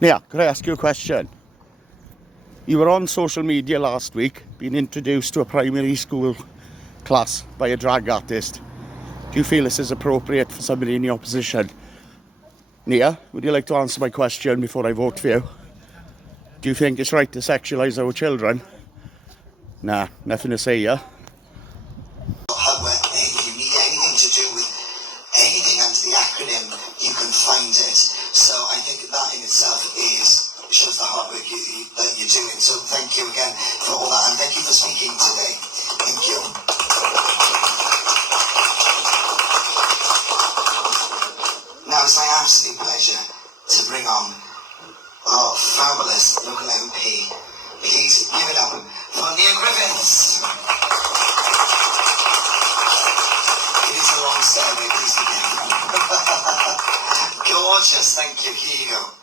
Nia, could I ask you a question? You were on social media last week, being introduced to a primary school class by a drag artist. Do you feel this is appropriate for somebody in the opposition? Nia, would you like to answer my question before I vote for you? Do you think it's right to sexualise our children? Nah, nothing to say, yeah? If you need anything to do with anything under the acronym, you can find it. So I think that in itself shows the hard work that you're doing. So thank you again for all that, and thank you for speaking today. Thank you. Now it's my absolute pleasure to bring on our fabulous local MP. Please give it up for Nia Griffith. It is a long stairway, please be careful. Gorgeous, thank you. Here you go.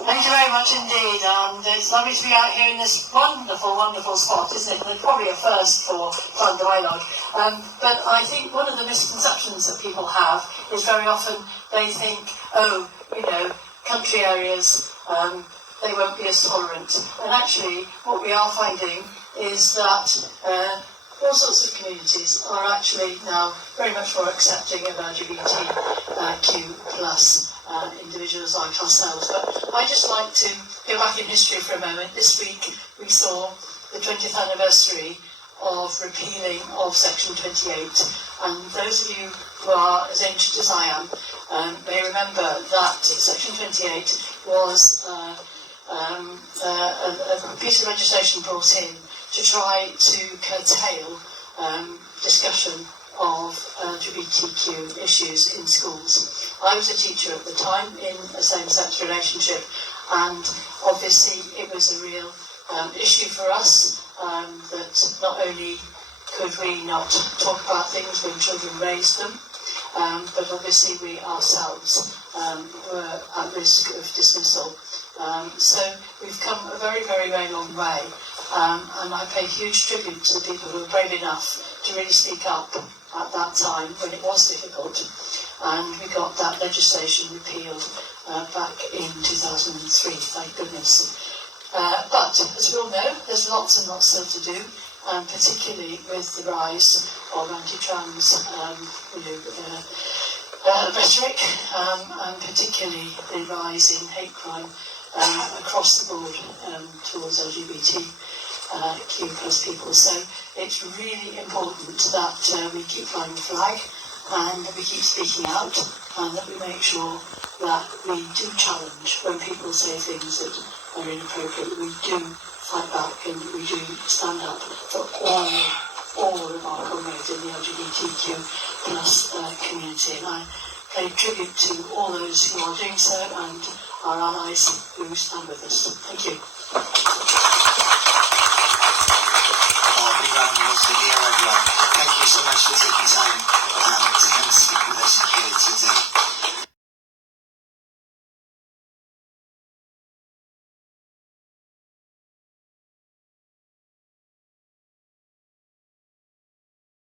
Thank you very much indeed, and it's lovely to be out here in this wonderful, wonderful spot, isn't it? And probably a first for Fun Dialogue. But I think one of the misconceptions that people have is very often they think, country areas, they won't be as tolerant. And actually, what we are finding is that all sorts of communities are actually now very much more accepting of LGBTQ plus individuals like ourselves. But I'd just like to go back in history for a moment. This week we saw the 20th anniversary of repealing of Section 28, and those of you who are as ancient as I am may remember that Section 28 was a piece of legislation brought in to try to curtail discussion of LGBTQ issues in schools. I was a teacher at the time in a same-sex relationship, and obviously it was a real issue for us that not only could we not talk about things when children raised them, but obviously we ourselves were at risk of dismissal. So we've come a very, very, very long way, and I pay huge tribute to the people who were brave enough to really speak up at that time when it was difficult, and we got that legislation repealed back in 2003, thank goodness. But as we all know, there's lots and lots still to do, particularly with the rise of anti-trans rhetoric, and particularly the rise in hate crime across the board towards LGBTQ plus people. So it's really important that we keep flying the flag and that we keep speaking out, and that we make sure that we do challenge when people say things that are inappropriate. We do fight back and we do stand up for all of our comrades in the LGBTQ plus community. And I pay tribute to all those who are doing so and our allies who stand with us. Thank you.